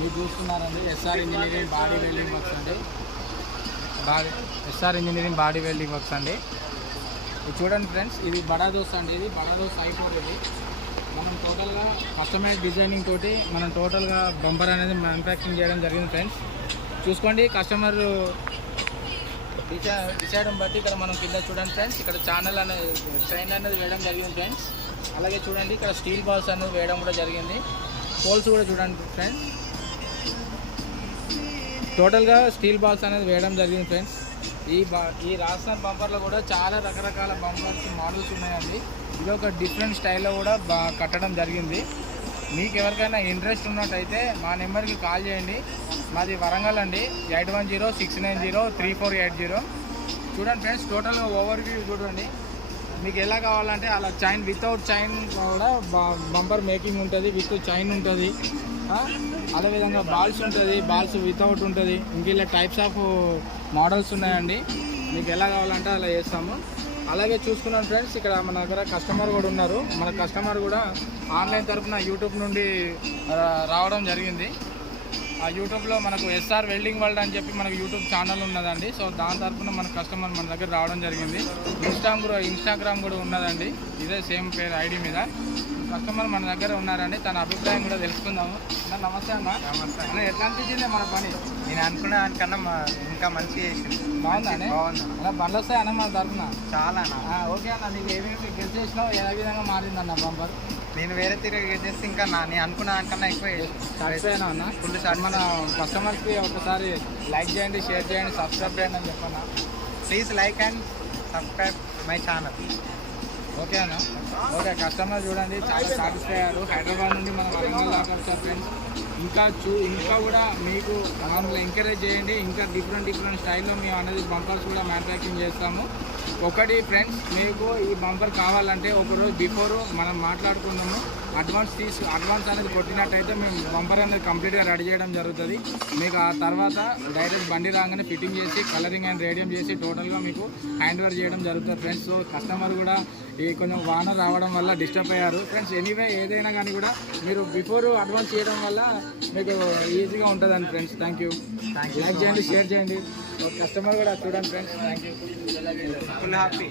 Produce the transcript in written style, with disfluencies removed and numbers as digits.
మీరు చూస్తున్నారండి SR engineering body welding works అండి. SR engineering body welding works అండి. ఇది చూడండి ఫ్రెండ్స్, ఇది బడా దోస్ అండి. ఇది బడా దోస్ i4. ఇది మనం టోటల్గా కస్టమైజ్ డిజైనింగ్ తోటి మనం టోటల్గా బంపర్ అనేది మ్యానుఫ్యాక్చరింగ్ చేయడం జరిగింది ఫ్రెండ్స్. చూసుకోండి కస్టమర్ డిసైడ్ బట్టి ఇక్కడ మనం కింద చూడండి ఫ్రెండ్స్, ఇక్కడ ఛానల్ అనేది చైన్ అనేది వేయడం జరిగింది ఫ్రెండ్స్. అలాగే చూడండి ఇక్కడ స్టీల్ బాల్స్ అనేది వేయడం కూడా జరిగింది. పోల్స్ కూడా చూడండి ఫ్రెండ్స్, టోటల్గా స్టీల్ బాల్స్ అనేది వేయడం జరిగింది ఫ్రెండ్స్. ఈ రాజస్థాన్ బంపర్లో కూడా చాలా రకరకాల బంపర్స్ మోడల్స్ ఉన్నాయండి. ఇది ఒక డిఫరెంట్ స్టైల్లో కూడా కట్టడం జరిగింది. మీకు ఎవరికైనా ఇంట్రెస్ట్ ఉన్నట్టయితే మా నెంబర్కి కాల్ చేయండి. మాది వరంగల్ అండి, 8106903480. చూడండి ఫ్రెండ్స్, టోటల్గా ఓవర్ వ్యూ చూడండి. మీకు ఎలా కావాలంటే అలా చైన్ వితౌట్ చైన్ కూడా బంపర్ మేకింగ్ ఉంటుంది, విత్ చైన్ ఉంటుంది. అదేవిధంగా బాల్స్ ఉంటుంది, బాల్స్ వితౌట్ ఉంటుంది. ఇంక ఇలా టైప్స్ ఆఫ్ మోడల్స్ ఉన్నాయండి. మీకు ఎలా కావాలంటే అలా చేస్తాము. అలాగే చూసుకున్నాను ఫ్రెండ్స్, ఇక్కడ మన దగ్గర కస్టమర్ కూడా ఉన్నారు. మన కస్టమర్ కూడా ఆన్లైన్ తరఫున యూట్యూబ్ నుండి రావడం జరిగింది. ఆ యూట్యూబ్లో మనకు ఎస్ఆర్ వెల్డింగ్ వరల్డ్ అని చెప్పి మనకు యూట్యూబ్ ఛానల్ ఉన్నదండి. సో దాని తరఫున మన కస్టమర్ మన దగ్గర రావడం జరిగింది. ఇన్స్టాగ్రామ్ కూడా ఉన్నదండి, ఇదే సేమ్ పేరు ఐడి మీద. కస్టమర్ మన దగ్గర ఉన్నారండి, తన అభిప్రాయం కూడా తెలుసుకుందాము. నమస్తే అన్న. నమస్తే అన్న. ఎట్లా అనిపించింది మన పని? నేను అనుకున్న దానికన్నా ఇంకా మంచిగా చేసింది. బాగుందండి. బాగుంది. అలా బండ్లు వస్తాయి అన్న మన తరఫున? చాలా. ఓకే అన్న, నీకు ఏమేమి గెస్ట్ చేసినావు, ఏ విధంగా మారిందన్న బంపర్? నేను వేరే తిరిగి చేస్తే ఇంకా నేను అనుకున్న దానికన్నా ఎక్కువ సాటిస్ఫైనా అన్న? ఫుల్ మన కస్టమర్స్కి ఒకసారి లైక్ చేయండి, షేర్ చేయండి, సబ్స్క్రైబ్ చేయండి అని చెప్పన్నా. Please like and subscribe my channel. Okay అన్న. ఓకే, కస్టమర్ చూడండి చాలా సాటిస్ఫై అయ్యారు. హైదరాబాద్ నుండి మనం వరంగల్ దాకా వచ్చారు ఫ్రెండ్స్. ఇంకా కూడా మీకు మమ్మల్ని ఎంకరేజ్ చేయండి. ఇంకా డిఫరెంట్ స్టైల్లో మేము అనేది బంపర్స్ కూడా మ్యానుఫ్యాక్చరింగ్ చేస్తాము. ఒకటి ఫ్రెండ్స్, మీకు ఈ బంపర్ కావాలంటే ఒకరోజు బిఫోర్ మనం మాట్లాడుకున్నాము. అడ్వాన్స్ అనేది కొట్టినట్టయితే మేము బంపర్ అనేది కంప్లీట్గా రెడీ చేయడం జరుగుతుంది. మీకు ఆ తర్వాత డైరెక్ట్ బండి రాగానే ఫిట్టింగ్ చేసి కలరింగ్ అండ్ రేడియం చేసి టోటల్గా మీకు హ్యాండ్ ఓవర్ చేయడం జరుగుతుంది ఫ్రెండ్స్. సో కస్టమర్ కూడా ఈ కొంచెం వాన రావడం వల్ల డిస్టర్బ్ అయ్యారు ఫ్రెండ్స్. ఎనీవే ఏదైనా కానీ కూడా మీరు బిఫోర్ అడ్వాన్స్ చేయడం వల్ల మీకు ఈజీగా ఉంటుందండి ఫ్రెండ్స్. Thank you. లైక్ చేయండి, షేర్ చేయండి. కస్టమర్ కూడా చూడండి friends. Thank you. Full happy.